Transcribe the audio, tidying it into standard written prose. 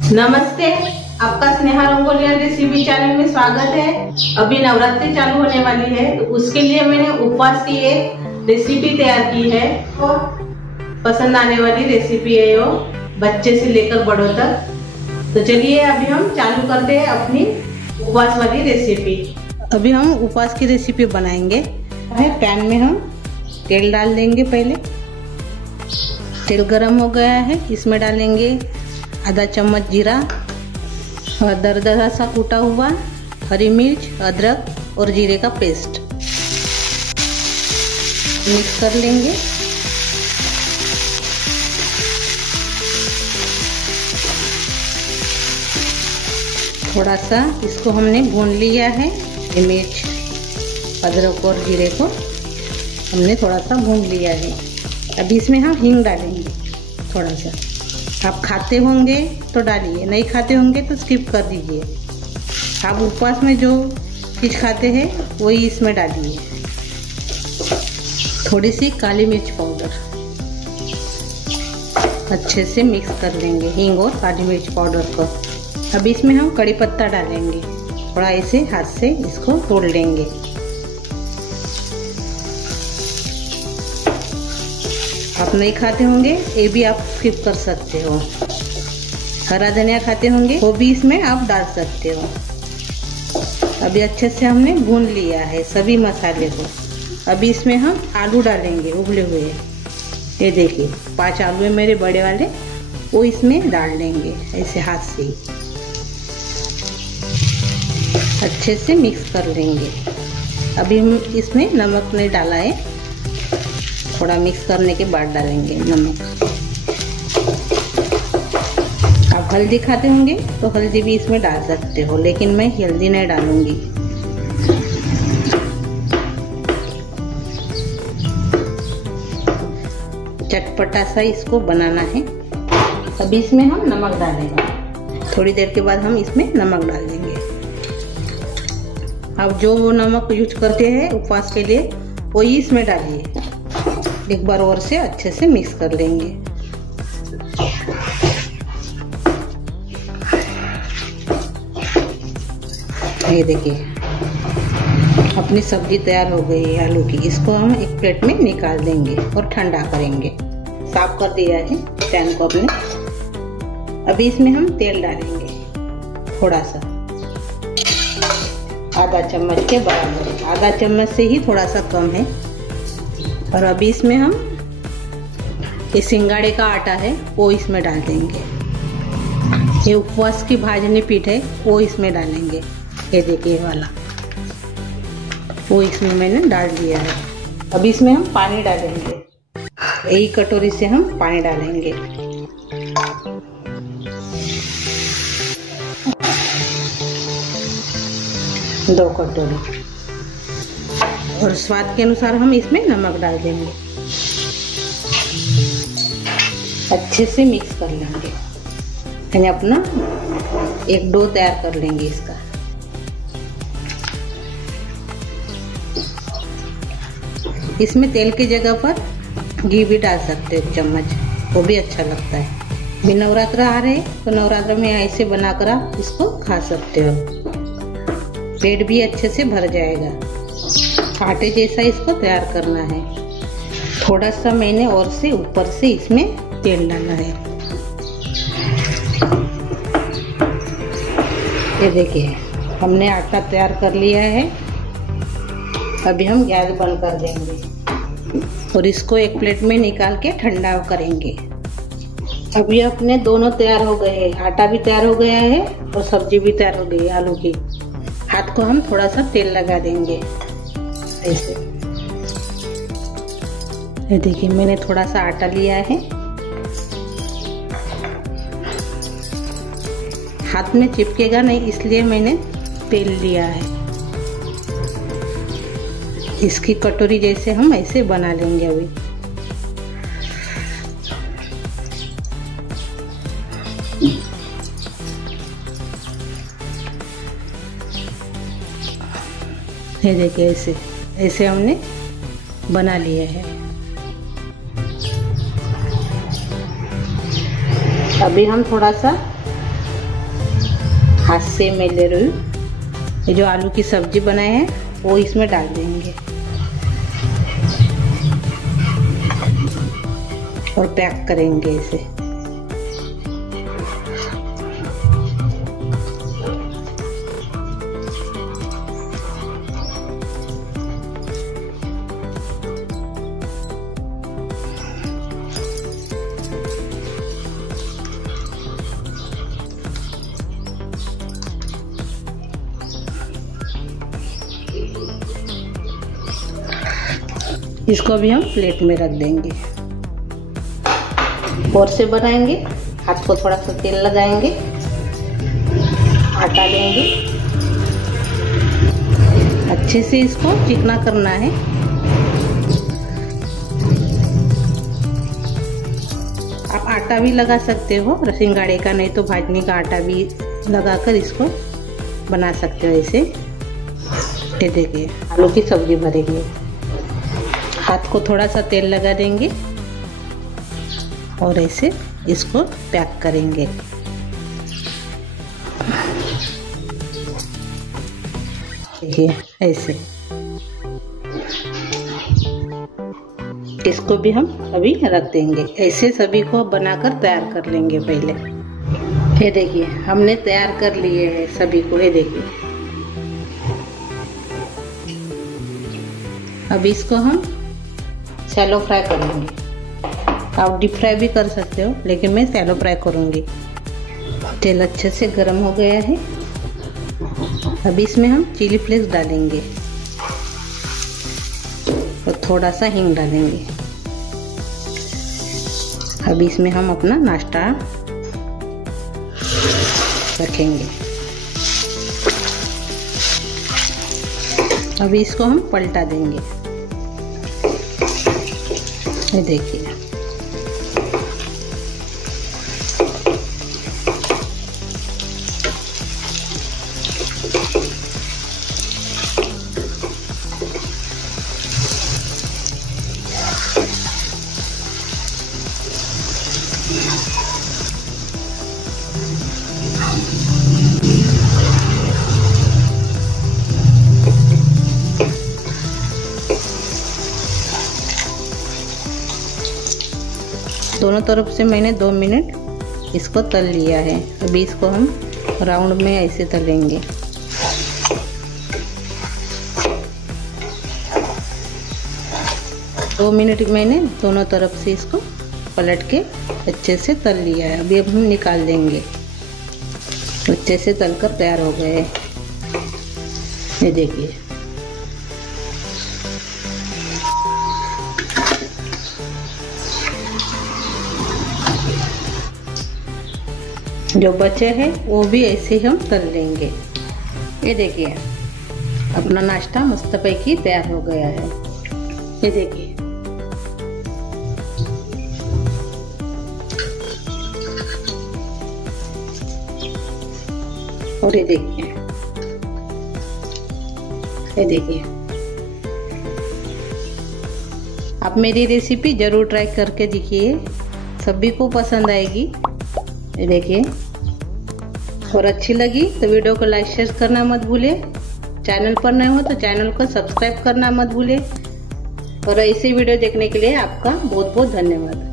नमस्ते, आपका Sneha रंगोलिया recipe channel में स्वागत है। अभी नवरात्रि चालू होने वाली है, तो उसके लिए मैंने उपवास की एक रेसिपी तैयार की है। तो पसंद आने वाली रेसिपी है वो, बच्चे से लेकर बड़ों तक। तो चलिए अभी हम चालू करते हैं अपनी उपवास वाली रेसिपी। अभी हम उपवास की रेसिपी बनाएंगे। पैन में हम तेल डाल देंगे। पहले तेल गरम हो गया है, इसमें डालेंगे आधा चम्मच जीरा और दरदरा सा कूटा हुआ हरी मिर्च, अदरक और जीरे का पेस्ट मिक्स कर लेंगे। थोड़ा सा इसको हमने भून लिया है। ये मिर्च, अदरक और जीरे को हमने थोड़ा सा भून लिया है। अभी इसमें हम हींग डालेंगे थोड़ा सा। आप खाते होंगे तो डालिए, नहीं खाते होंगे तो स्किप कर दीजिए। आप उपवास में जो चीज़ खाते हैं वही इसमें डालिए। थोड़ी सी काली मिर्च पाउडर अच्छे से मिक्स कर लेंगे, हींग और काली मिर्च पाउडर को। अभी इसमें हम कड़ी पत्ता डालेंगे। थोड़ा ऐसे हाथ से इसको तोड़ लेंगे। आप नहीं खाते होंगे ये भी आप स्किप कर सकते हो। हरा धनिया खाते होंगे वो भी इसमें आप डाल सकते हो। अभी अच्छे से हमने भून लिया है सभी मसाले को। अभी इसमें हम आलू डालेंगे उबले हुए। ये देखिए 5 आलू है मेरे बड़े वाले, वो इसमें डाल देंगे ऐसे हाथ से ही। अच्छे से मिक्स कर लेंगे। अभी हम इसमें नमक नहीं डाला है, थोड़ा मिक्स करने के बाद डालेंगे नमक। आप हल्दी खाते होंगे तो हल्दी भी इसमें डाल सकते हो, लेकिन मैं हल्दी नहीं डालूंगी। चटपटा सा इसको बनाना है। अभी इसमें हम नमक डालेंगे। थोड़ी देर के बाद हम इसमें नमक डाल देंगे। आप जो वो नमक यूज करते हैं उपवास के लिए वही इसमें डालिए। एक बार और से अच्छे से मिक्स कर लेंगे। ये देखिए अपनी सब्जी तैयार हो गई है आलू की। इसको हम एक प्लेट में निकाल देंगे और ठंडा करेंगे। साफ कर दिया है पैन को अपने। अभी इसमें हम तेल डालेंगे थोड़ा सा, आधा चम्मच के बराबर। आधा चम्मच से ही थोड़ा सा कम है। और अभी इसमें हम ये सिंगाड़े का आटा है वो इसमें डाल देंगे। ये उपवास की भाजनी पीठ है वो इसमें डालेंगे। ये देखिए वाला वो इसमें मैंने डाल दिया है। अभी इसमें हम पानी डालेंगे। एक कटोरी से हम पानी डालेंगे। दो कटोरी। और स्वाद के अनुसार हम इसमें नमक डाल देंगे। अच्छे से मिक्स कर लेंगे। यानी अपना एक डो तैयार कर लेंगे इसका। इसमें तेल की जगह पर घी भी डाल सकते हो चम्मच, वो भी अच्छा लगता है। भी नवरात्र आ रहे तो नवरात्र में ऐसे बनाकर आप इसको खा सकते हो। पेट भी अच्छे से भर जाएगा। आटे जैसा इसको तैयार करना है। थोड़ा सा मैंने और से ऊपर से इसमें तेल डाला है। ये देखिए हमने आटा तैयार कर लिया है। अभी हम गैस बंद कर देंगे और इसको एक प्लेट में निकाल के ठंडा करेंगे। अभी अपने दोनों तैयार हो गए हैं। आटा भी तैयार हो गया है और सब्जी भी तैयार हो गई है आलू की। हाथ को हम थोड़ा सा तेल लगा देंगे ऐसे। ये देखिए मैंने थोड़ा सा आटा लिया है। हाथ में चिपकेगा नहीं इसलिए मैंने तेल लिया है। इसकी कटोरी जैसे हम ऐसे बना लेंगे। अभी ये देखिए ऐसे ऐसे हमने बना लिया है। अभी हम थोड़ा सा हाथ से मैं ले रही हूँ। ये जो आलू की सब्जी बनाए हैं वो इसमें डाल देंगे और पैक करेंगे इसे। इसको भी हम प्लेट में रख देंगे और से बनाएंगे। हाथ को थोड़ा सा तेल लगाएंगे, आटा लेंगे, अच्छे से इसको चिकना करना है। आप आटा भी लगा सकते हो सिंघाड़े का, नहीं तो भाजने का आटा भी लगाकर इसको बना सकते हो ऐसे। ये देखिए आलू की सब्जी भरेंगे। हाथ को थोड़ा सा तेल लगा देंगे और ऐसे इसको पैक करेंगे। देखिए ऐसे इसको भी हम अभी रख देंगे। ऐसे सभी को बनाकर तैयार कर लेंगे पहले। ये देखिए हमने तैयार कर लिए हैं सभी को। ये देखिए अब इसको हम शैलो फ्राई करेंगे। आप डीप फ्राई भी कर सकते हो, लेकिन मैं शैलो फ्राई करूँगी। तेल अच्छे से गर्म हो गया है। अब इसमें हम चिली फ्लेक्स डालेंगे और थोड़ा सा हींग डालेंगे। अब इसमें हम अपना नाश्ता रखेंगे। अब इसको हम पलटा देंगे। ये देखिए दोनों तरफ से मैंने 2 मिनट इसको तल लिया है। अभी इसको हम राउंड में ऐसे तलेंगे। दो मिनट मैंने दोनों तरफ से इसको पलट के अच्छे से तल लिया है। अभी अब हम निकाल देंगे। अच्छे से तलकर तैयार हो गए। ये देखिए जो बचे हैं वो भी ऐसे ही हम तल लेंगे। ये देखिए अपना नाश्ता मस्त पैकी तैयार हो गया है। ये देखिए और ये देखिए, ये देखिए आप मेरी रेसिपी जरूर ट्राई करके देखिए, सभी को पसंद आएगी। ये देखिए और अच्छी लगी तो वीडियो को लाइक शेयर करना मत भूले। चैनल पर नए हो तो चैनल को सब्सक्राइब करना मत भूले। और ऐसे वीडियो देखने के लिए आपका बहुत बहुत धन्यवाद।